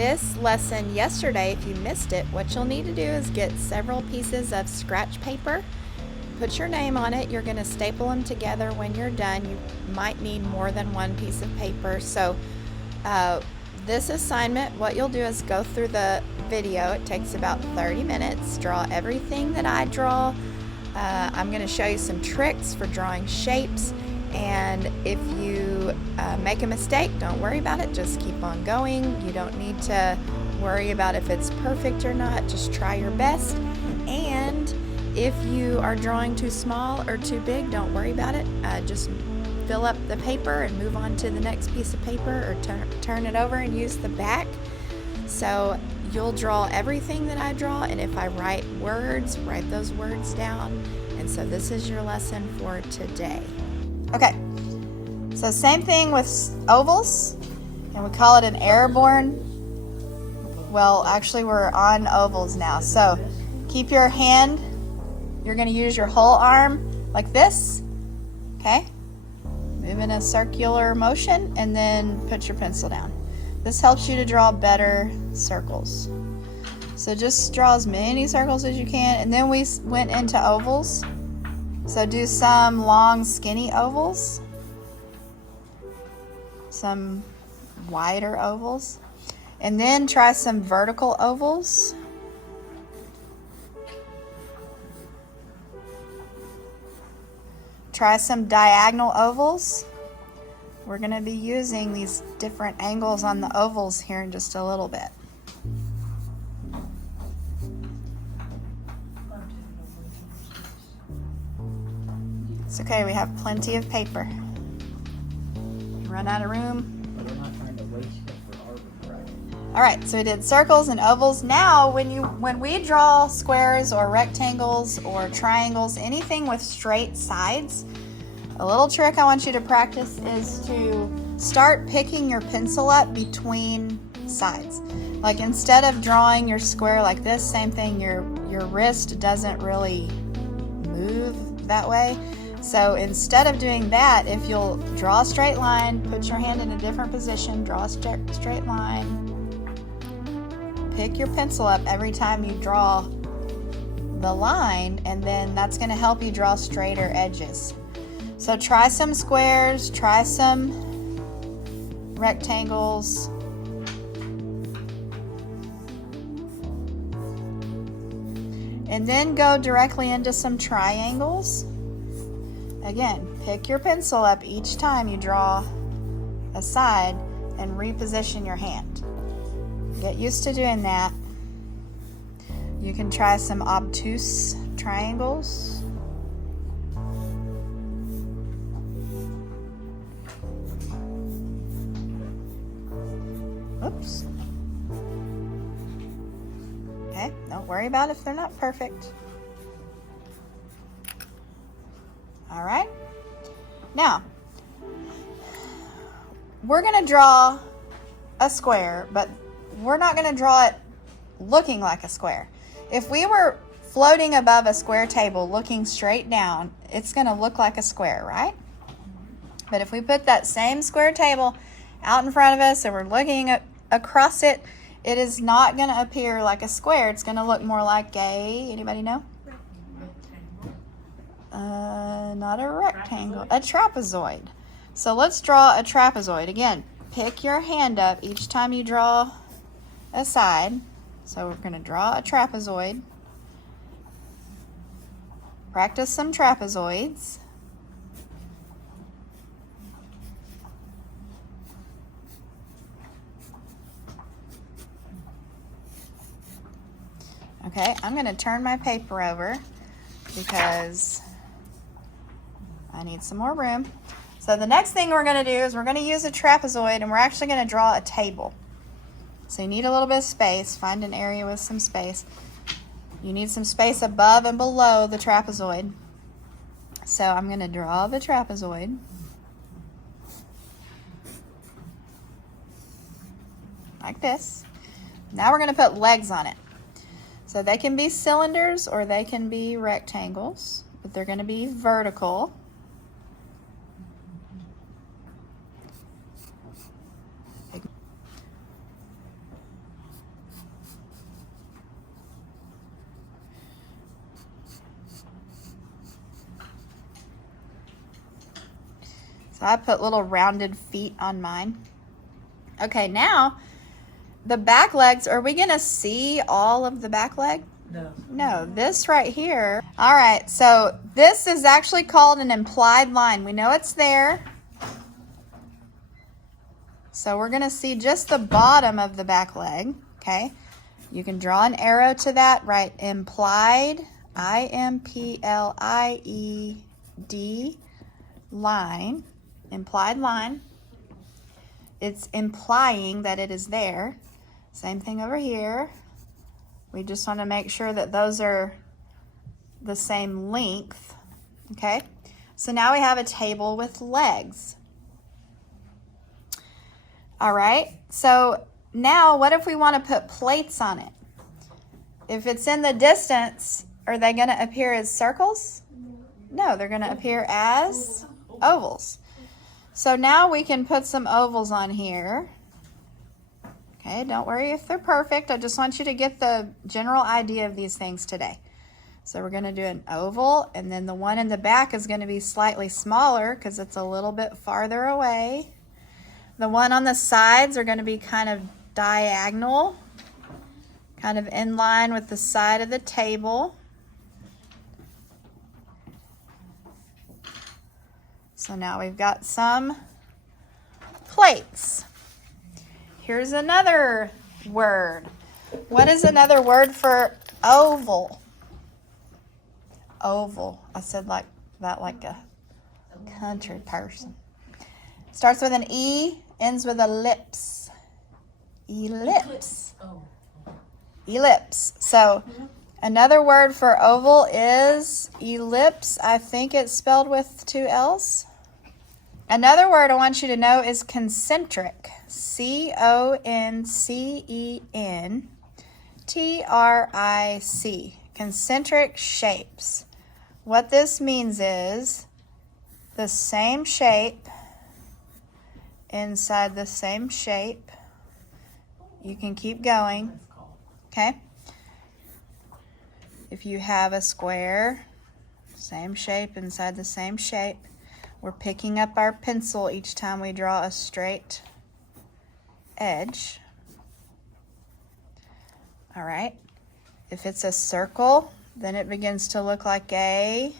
this lesson yesterday, if you missed it, what you'll need to do is get several pieces of scratch paper, put your name on it. You're going to staple them together when you're done. You might need more than one piece of paper. So this assignment, what you'll do is go through the video. It takes about 30 minutes. Draw everything that I draw. I'm going to show you some tricks for drawing shapes. And if you make a mistake, don't worry about it. Just keep on going. You don't need to worry about if it's perfect or not. Just try your best. And if you are drawing too small or too big, don't worry about it. Just fill up the paper and move on to the next piece of paper, or turn it over and use the back. So you'll draw everything that I draw, and if I write words, write those words down. And so this is your lesson for today. Okay, so same thing with ovals, and we call it an airborne. Well, actually we're on ovals now. So keep your hand, you're going to use your whole arm like this, okay? Move in a circular motion and then put your pencil down. This helps you to draw better circles. So just draw as many circles as you can, and then we went into ovals. So do some long skinny ovals, some wider ovals, and then try some vertical ovals. Try some diagonal ovals. We're going to be using these different angles on the ovals here in just a little bit. It's okay, we have plenty of paper. Run out of room. But we're not trying to waste it for our right. All right, so we did circles and ovals. Now, when we draw squares or rectangles or triangles, anything with straight sides, a little trick I want you to practice is to start picking your pencil up between sides. Like instead of drawing your square like this, same thing, your wrist doesn't really move that way. So instead of doing that, if you'll draw a straight line, put your hand in a different position, draw a straight line, pick your pencil up every time you draw the line, and then that's going to help you draw straighter edges. So try some squares, try some rectangles. And then go directly into some triangles. Again, pick your pencil up each time you draw a side and reposition your hand. Get used to doing that. You can try some obtuse triangles. Oops. Okay, don't worry about if they're not perfect. All right, now we're going to draw a square, but we're not going to draw it looking like a square. If we were floating above a square table looking straight down, it's going to look like a square, right? But if we put that same square table out in front of us and we're looking across it, it is not going to appear like a square. It's going to look more like anybody know? Not a rectangle, a trapezoid. So let's draw a trapezoid. Again, pick your hand up each time you draw a side. So we're going to draw a trapezoid. Practice some trapezoids. Okay, I'm going to turn my paper over because I need some more room. So the next thing we're going to do is we're going to use a trapezoid, and we're actually going to draw a table. So you need a little bit of space. Find an area with some space. You need some space above and below the trapezoid. So I'm going to draw the trapezoid. Like this. Now we're going to put legs on it. So they can be cylinders or they can be rectangles, but they're going to be vertical. So I put little rounded feet on mine. Okay, now the back legs, are we gonna see all of the back leg? No. No, this right here. All right, so this is actually called an implied line. We know it's there. So we're gonna see just the bottom of the back leg, okay? You can draw an arrow to that, right? Implied, I-M-P-L-I-E-D, line, implied line. It's implying that it is there. Same thing over here. We just want to make sure that those are the same length, okay? So now we have a table with legs. All right, so now what if we want to put plates on it? If it's in the distance, are they going to appear as circles? No, they're going to appear as ovals. So now we can put some ovals on here. Okay, don't worry if they're perfect. I just want you to get the general idea of these things today. So we're going to do an oval, and then the one in the back is going to be slightly smaller because it's a little bit farther away. The one on the sides are going to be kind of diagonal, kind of in line with the side of the table. So now we've got some plates. Here's another word. What is another word for oval? Oval. I said like that like a country person. Starts with an E, ends with ellipse. Ellipse. Ellipse. So another word for oval is ellipse. I think it's spelled with 2 L's. Another word I want you to know is concentric. C-O-N-C-E-N-T-R-I-C. Concentric shapes. What this means is the same shape inside the same shape. You can keep going. Okay? If you have a square, same shape inside the same shape. We're picking up our pencil each time we draw a straight edge. All right. If it's a circle, then it begins to look like a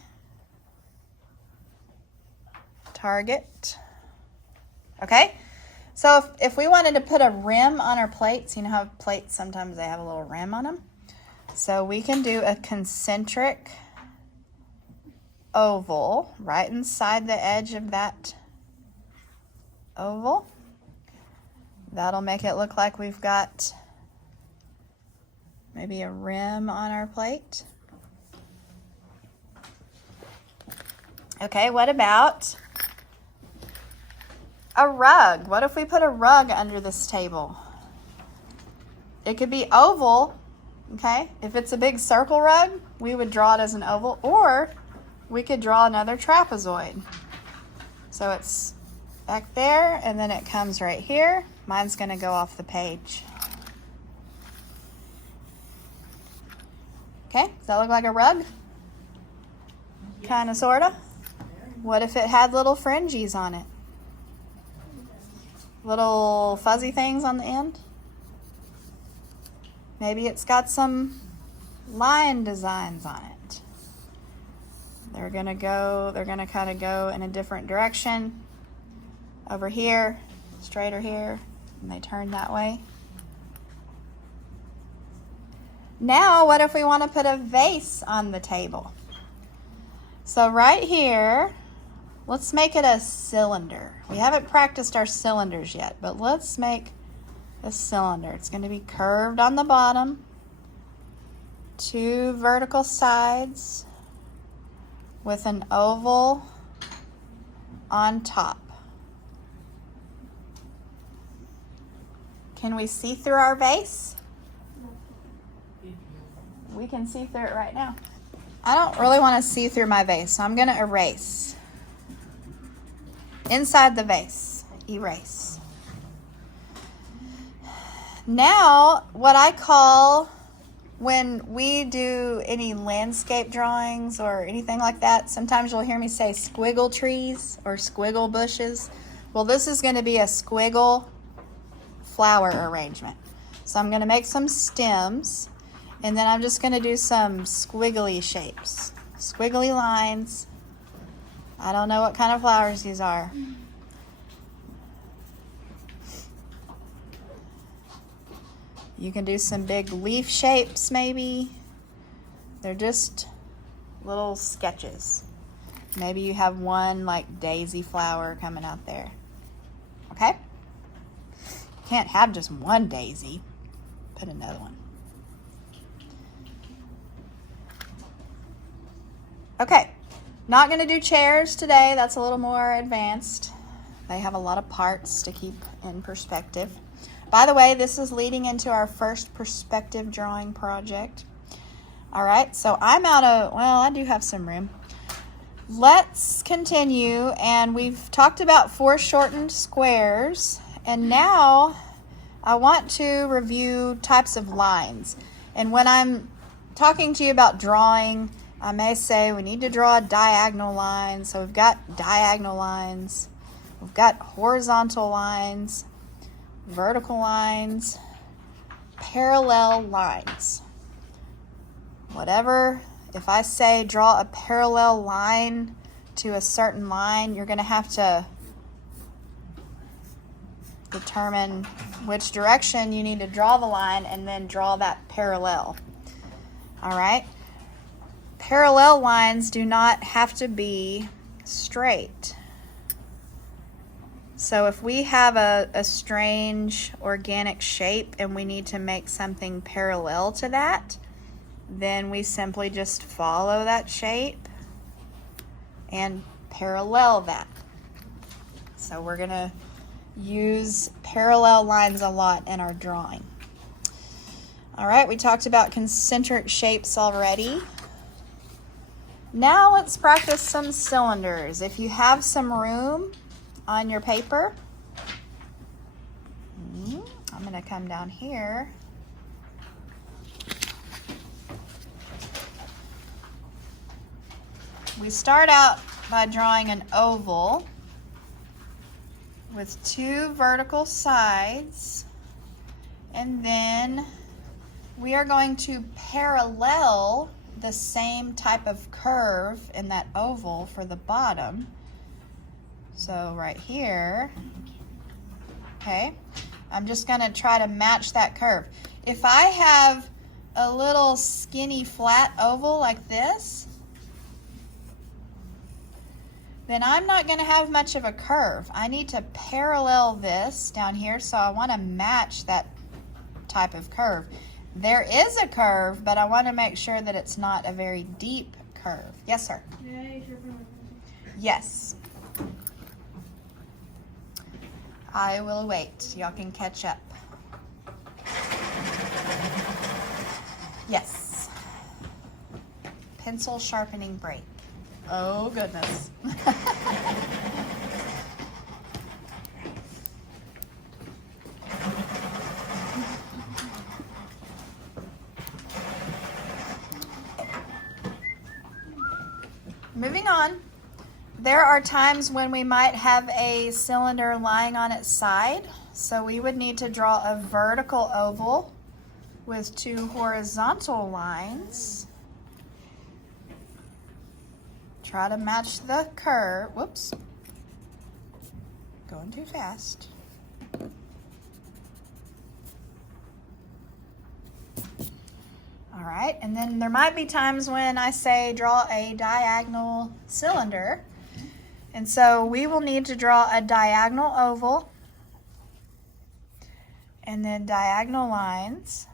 target. Okay? So if we wanted to put a rim on our plates, you know how plates sometimes they have a little rim on them? So we can do a concentric oval right inside the edge of that oval. That'll make it look like we've got maybe a rim on our plate. Okay, what about a rug? What if we put a rug under this table? It could be oval, okay? If it's a big circle rug, we would draw it as an oval, or we could draw another trapezoid. So it's back there, and then it comes right here. Mine's going to go off the page. Okay, does that look like a rug? Kind of, sort of. What if it had little fringes on it? Little fuzzy things on the end? Maybe it's got some line designs on it. They're gonna kind of go in a different direction. Over here, straighter here, and they turn that way. Now, what if we want to put a vase on the table? So right here, let's make it a cylinder. We haven't practiced our cylinders yet, but let's make a cylinder. It's going to be curved on the bottom, 2 vertical sides, with an oval on top. Can we see through our vase? We can see through it right now. I don't really want to see through my vase, so I'm going to erase. Inside the vase, erase. Now, what I call when we do any landscape drawings or anything like that, sometimes you'll hear me say squiggle trees or squiggle bushes. Well, this is going to be a squiggle flower arrangement. So I'm going to make some stems, and then I'm just going to do some squiggly shapes, squiggly lines. I don't know what kind of flowers these are. You can do some big leaf shapes maybe. They're just little sketches. Maybe you have one like daisy flower coming out there. Okay? Can't have just one daisy. Put another one. Okay, not going to do chairs today. That's a little more advanced. They have a lot of parts to keep in perspective. By the way, this is leading into our first perspective drawing project. All right, so I'm out of, well, I do have some room. Let's continue, and we've talked about foreshortened squares, and now I want to review types of lines. And when I'm talking to you about drawing, I may say we need to draw a diagonal line. So we've got diagonal lines, we've got horizontal lines, vertical lines, parallel lines. Whatever, if I say draw a parallel line to a certain line, you're going to have to determine which direction you need to draw the line and then draw that parallel. All right? Parallel lines do not have to be straight. So if we have a strange organic shape and we need to make something parallel to that, then we simply just follow that shape and parallel that. So we're going to use parallel lines a lot in our drawing. All right, we talked about concentric shapes already. Now let's practice some cylinders. If you have some room on your paper, I'm going to come down here. We start out by drawing an oval with two vertical sides, and then we are going to parallel the same type of curve in that oval for the bottom. So right here, okay, I'm just going to try to match that curve. If I have a little skinny flat oval like this, then I'm not going to have much of a curve. I need to parallel this down here, so I want to match that type of curve. There is a curve, but I want to make sure that it's not a very deep curve. Yes, sir? Yes. I will wait. Y'all can catch up. Yes. Pencil sharpening break. Oh, goodness. Moving on, there are times when we might have a cylinder lying on its side, so we would need to draw a vertical oval with two horizontal lines. Try to match the curve. Whoops, going too fast. All right, and then there might be times when I say draw a diagonal cylinder. And so we will need to draw a diagonal oval and then diagonal lines.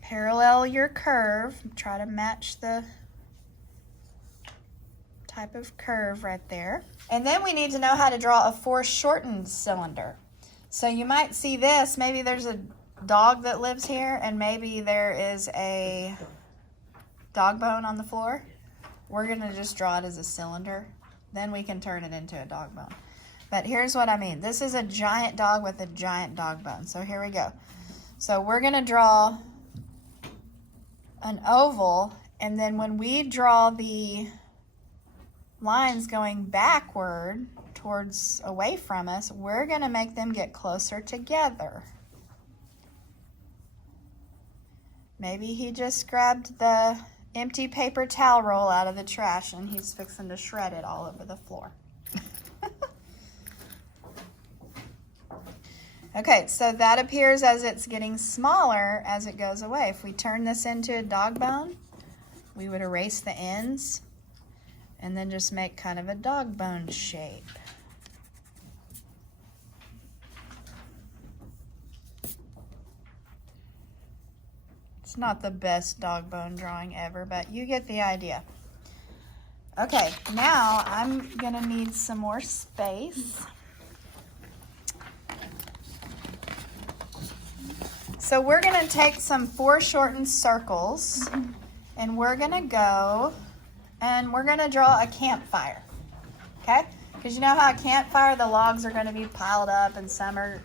Parallel your curve. Try to match the type of curve right there. And then we need to know how to draw a foreshortened cylinder. So you might see this, maybe there's a dog that lives here, and maybe there is a dog bone on the floor. We're going to just draw it as a cylinder. Then we can turn it into a dog bone. But here's what I mean. This is a giant dog with a giant dog bone. So here we go. So we're going to draw an oval, and then when we draw the lines going backward towards away from us, we're going to make them get closer together. Maybe he just grabbed the empty paper towel roll out of the trash and he's fixing to shred it all over the floor. Okay, so that appears as it's getting smaller as it goes away. If we turn this into a dog bone, we would erase the ends and then just make kind of a dog bone shape. It's not the best dog bone drawing ever, but you get the idea. Okay, now I'm gonna need some more space. So we're gonna take some foreshortened circles and we're gonna go and we're gonna draw a campfire, okay? Because you know how a campfire, the logs are gonna be piled up and some are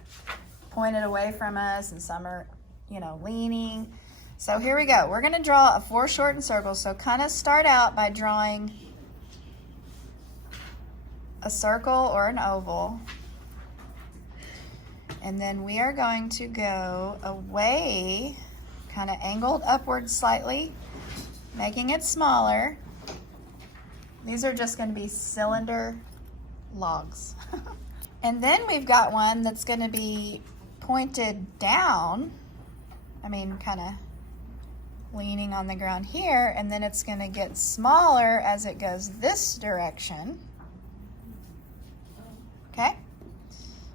pointed away from us and some are, you know, leaning. So here we go. We're gonna draw a foreshortened circle. So kind of start out by drawing a circle or an oval. And then we are going to go away, kind of angled upward slightly, making it smaller. These are just going to be cylinder logs. And then we've got one that's going to be pointed down. I mean, kind of leaning on the ground here, and then it's going to get smaller as it goes this direction. Okay?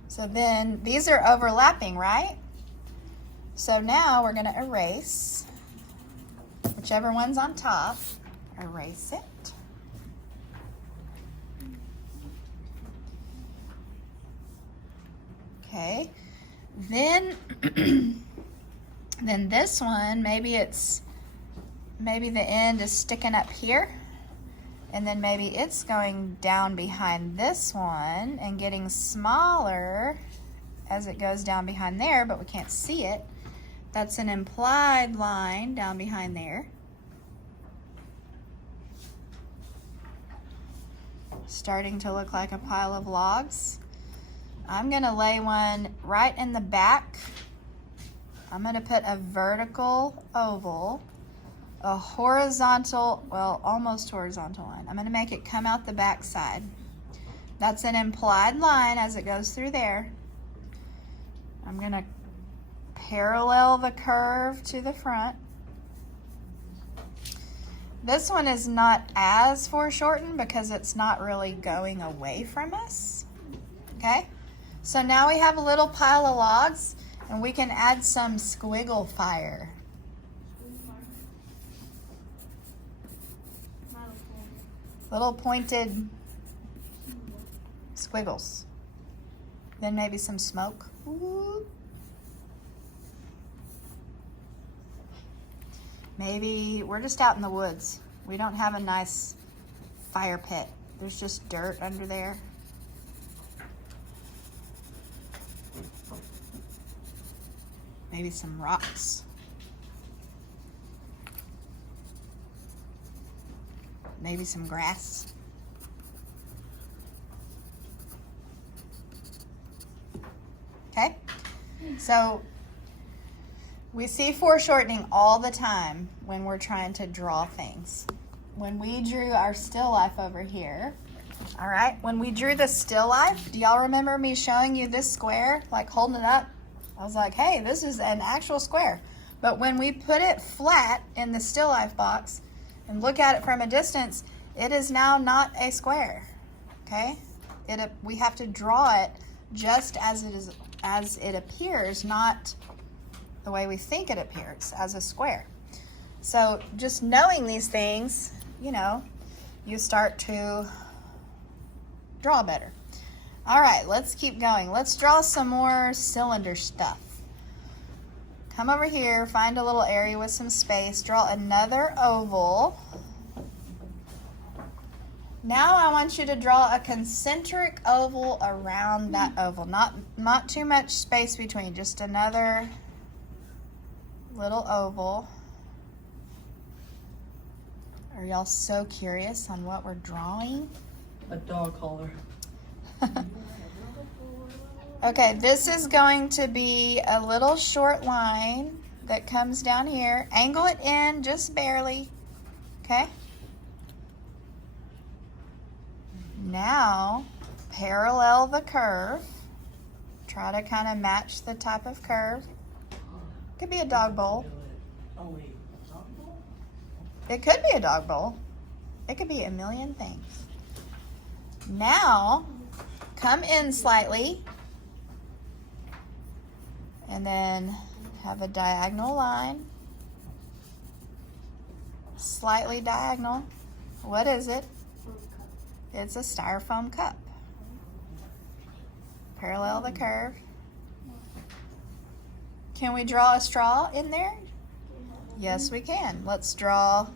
So then these are overlapping, right? So now we're going to erase whichever one's on top. Erase it. Okay. Then then this one, maybe the end is sticking up here. And then maybe it's going down behind this one and getting smaller as it goes down behind there, but we can't see it. That's an implied line down behind there. Starting to look like a pile of logs. I'm gonna lay one right in the back. I'm gonna put a vertical oval, a horizontal, well, almost horizontal line. I'm gonna make it come out the back side. That's an implied line as it goes through there. I'm gonna parallel the curve to the front. This one is not as foreshortened because it's not really going away from us, okay? So now we have a little pile of logs and we can add some squiggle fire. Little pointed squiggles. Then maybe some smoke. Ooh. Maybe we're just out in the woods. We don't have a nice fire pit. There's just dirt under there. Maybe some rocks. Maybe some grass. Okay, so we see foreshortening all the time when we're trying to draw things. When we drew our still life over here, all right, when we drew the still life, do y'all remember me showing you this square, like holding it up? I was like, hey, this is an actual square. But when we put it flat in the still life box, and look at it from a distance, it is now not a square, okay? We have to draw it just as it appears, not the way we think it appears, as a square. So just knowing these things, you know, you start to draw better. All right, let's keep going. Let's draw some more cylinder stuff. Come over here, find a little area with some space, draw another oval. Now I want you to draw a concentric oval around that oval. Not too much space between, just another little oval. Are y'all so curious on what we're drawing? A dog collar. Okay, this is going to be a little short line that comes down here. Angle it in just barely, okay? Now, parallel the curve. Try to kind of match the type of curve. Could be a dog bowl. Oh wait, dog bowl? It could be a dog bowl. It could be a million things. Now, come in slightly. And then have a diagonal line. Slightly diagonal. What is it? It's a styrofoam cup. Parallel the curve. Can we draw a straw in there? Yes, we can. Let's draw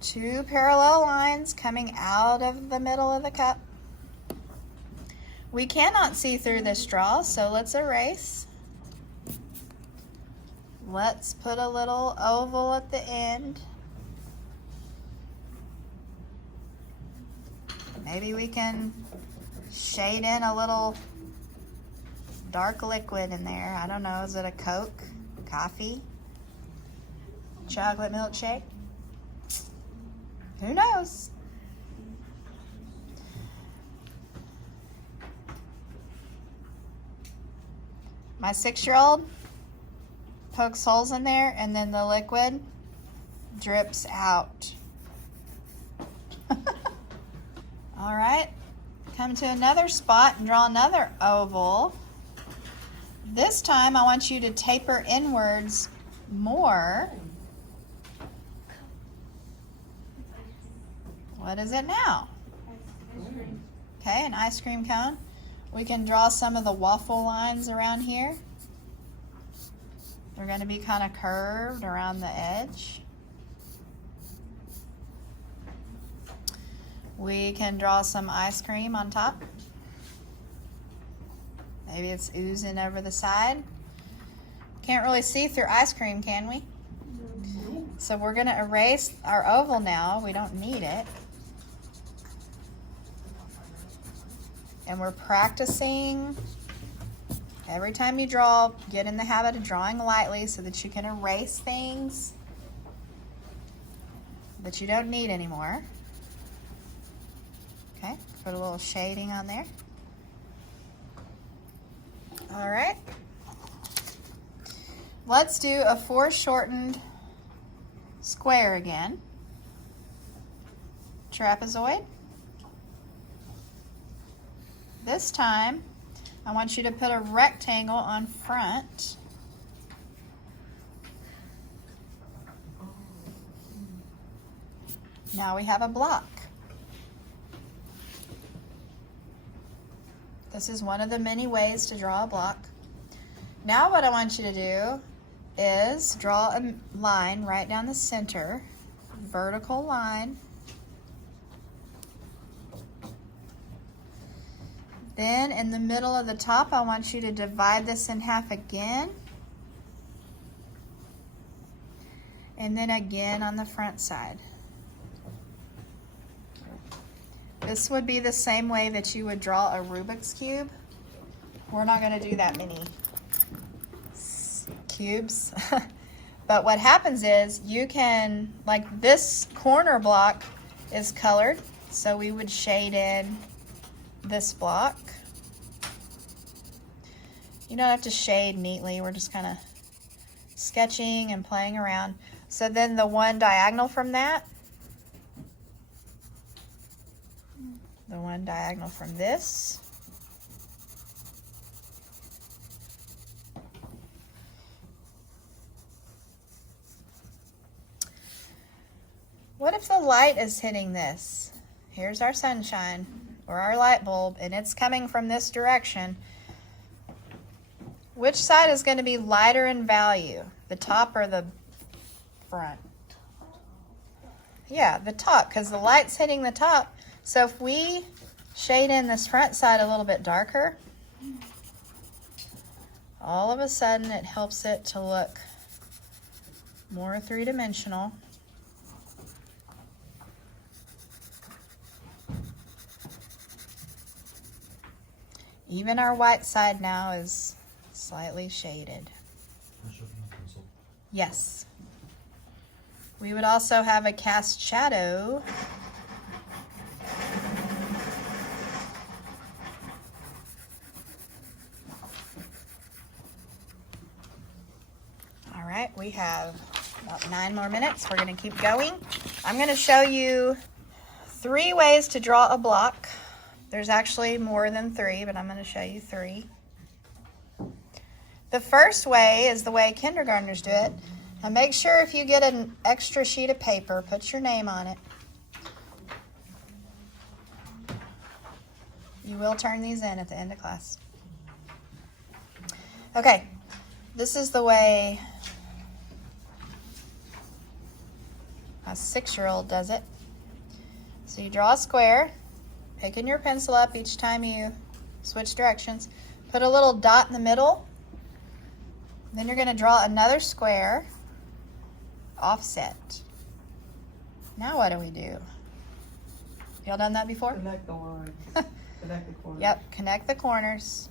two parallel lines coming out of the middle of the cup. We cannot see through the straw, so let's erase. Let's put a little oval at the end. Maybe we can shade in a little dark liquid in there. I don't know, is it a Coke, coffee, chocolate milkshake? Who knows? My 6-year-old pokes holes in there and then the liquid drips out. All right, come to another spot and draw another oval. This time I want you to taper inwards more. What is it now? Okay, an ice cream cone. We can draw some of the waffle lines around here. They're going to be kind of curved around the edge. We can draw some ice cream on top. Maybe it's oozing over the side. Can't really see through ice cream, can we? So we're going to erase our oval now. We don't need it. And we're practicing. Every time you draw, get in the habit of drawing lightly so that you can erase things that you don't need anymore. Okay, put a little shading on there. All right. Let's do a foreshortened square again. Trapezoid. This time, I want you to put a rectangle on front. Now we have a block. This is one of the many ways to draw a block. Now what I want you to do is draw a line right down the center, vertical line. Then in the middle of the top, I want you to divide this in half again. And then again on the front side. This would be the same way that you would draw a Rubik's Cube. We're not going to do that many cubes. But what happens is you can, like this corner block is colored, so we would shade in this block. You don't have to shade neatly. We're just kind of sketching and playing around. So then the one diagonal from that, the one diagonal from this, what if the light is hitting this? Here's our sunshine or our light bulb and it's coming from this direction. Which side is going to be lighter in value? The top or the front? Yeah, the top, because the light's hitting the top. So if we shade in this front side a little bit darker, all of a sudden it helps it to look more three-dimensional. Even our white side now is slightly shaded. Yes. We would also have a cast shadow. All right, we have about 9 more minutes. We're going to keep going. I'm going to show you 3 ways to draw a block. There's actually more than 3, but I'm going to show you 3. The first way is the way kindergartners do it. And make sure if you get an extra sheet of paper, put your name on it. You will turn these in at the end of class. Okay, this is the way a 6-year-old does it. So you draw a square, picking your pencil up each time you switch directions. Put a little dot in the middle. Then you're going to draw another square, offset. Now what do we do? Y'all done that before? Connect the line. Connect the corners. Yep, connect the corners.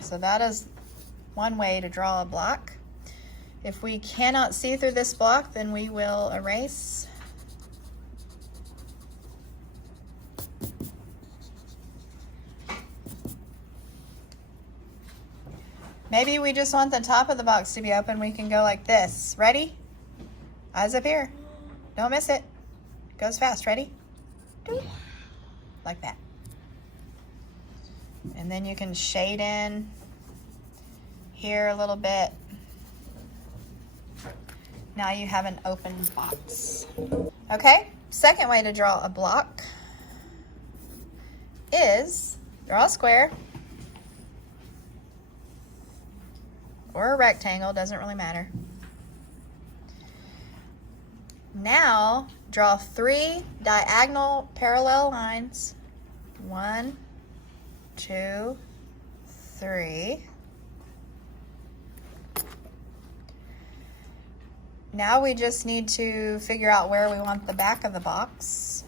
So that is one way to draw a block. If we cannot see through this block, then we will erase. Maybe we just want the top of the box to be open. We can go like this. Ready? Eyes up here. Don't miss it. Goes fast. Ready? Doop. Like that. And then you can shade in here a little bit. Now you have an open box. Okay, second way to draw a block is draw a square or a rectangle, doesn't really matter. Now draw 3 diagonal parallel lines. 1, 2, 3. Now we just need to figure out where we want the back of the box.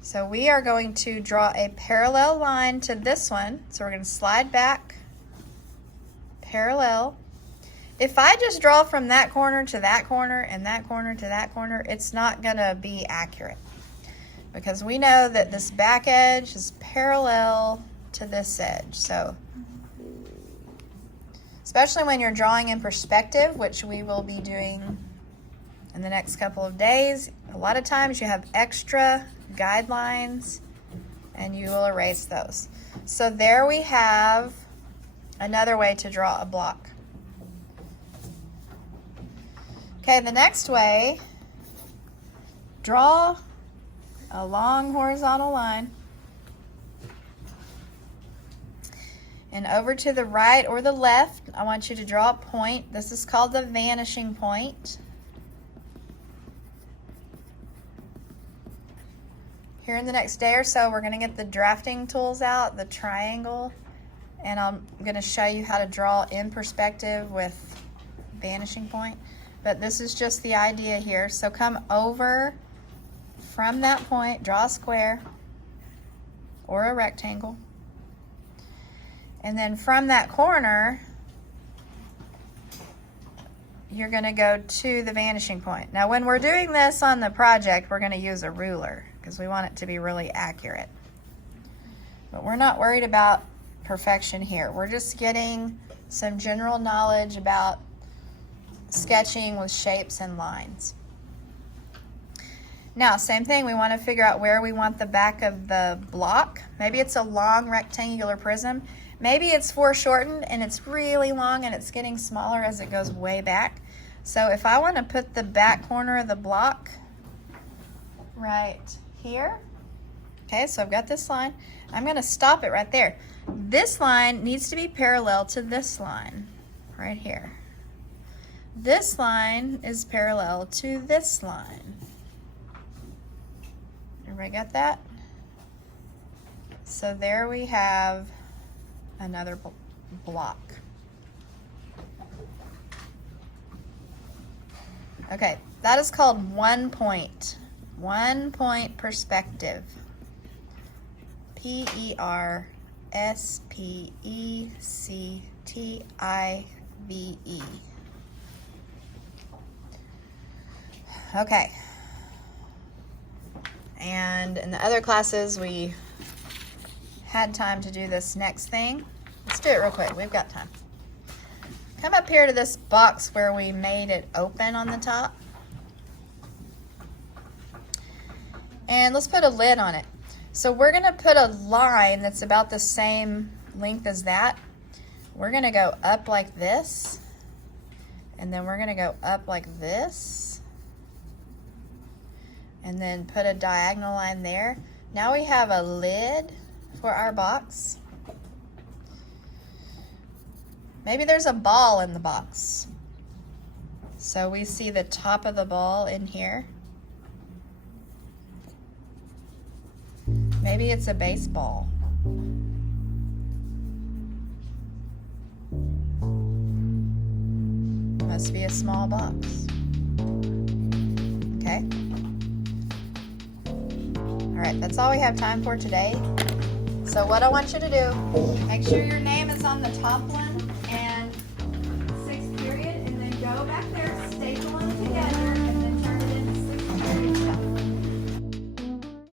So we are going to draw a parallel line to this one. So we're going to slide back, parallel. If I just draw from that corner to that corner and that corner to that corner, it's not going to be accurate, because we know that this back edge is parallel to this edge. So especially when you're drawing in perspective, which we will be doing in the next couple of days, a lot of times you have extra guidelines and you will erase those. So there we have another way to draw a block. Okay, the next way, draw a long horizontal line. And over to the right or the left, I want you to draw a point. This is called the vanishing point. Here in the next day or so, we're going to get the drafting tools out, the triangle, and I'm going to show you how to draw in perspective with vanishing point. But this is just the idea here. So come over from that point, draw a square or a rectangle. And then from that corner, you're going to go to the vanishing point. Now, when we're doing this on the project, we're going to use a ruler because we want it to be really accurate. But we're not worried about perfection here. We're just getting some general knowledge about sketching with shapes and lines. Now, same thing, we want to figure out where we want the back of the block. Maybe it's a long rectangular prism. Maybe it's foreshortened and it's really long and it's getting smaller as it goes way back. So if I want to put the back corner of the block right here, okay, so I've got this line. I'm going to stop it right there. This line needs to be parallel to this line right here. This line is parallel to this line. Everybody got that? So there we have another block. Okay, that is called 1 point. 1 point perspective. Perspective. Okay. And in the other classes, we had time to do this next thing. Let's do it real quick. We've got time. Come up here to this box where we made it open on the top. And let's put a lid on it. So we're going to put a line that's about the same length as that. We're going to go up like this. And then we're going to go up like this. And then put a diagonal line there. Now we have a lid for our box. Maybe there's a ball in the box. So we see the top of the ball in here. Maybe it's a baseball. Must be a small box. Okay. All right, that's all we have time for today. So what I want you to do, make sure your name is on the top one and 6th period, and then go back there,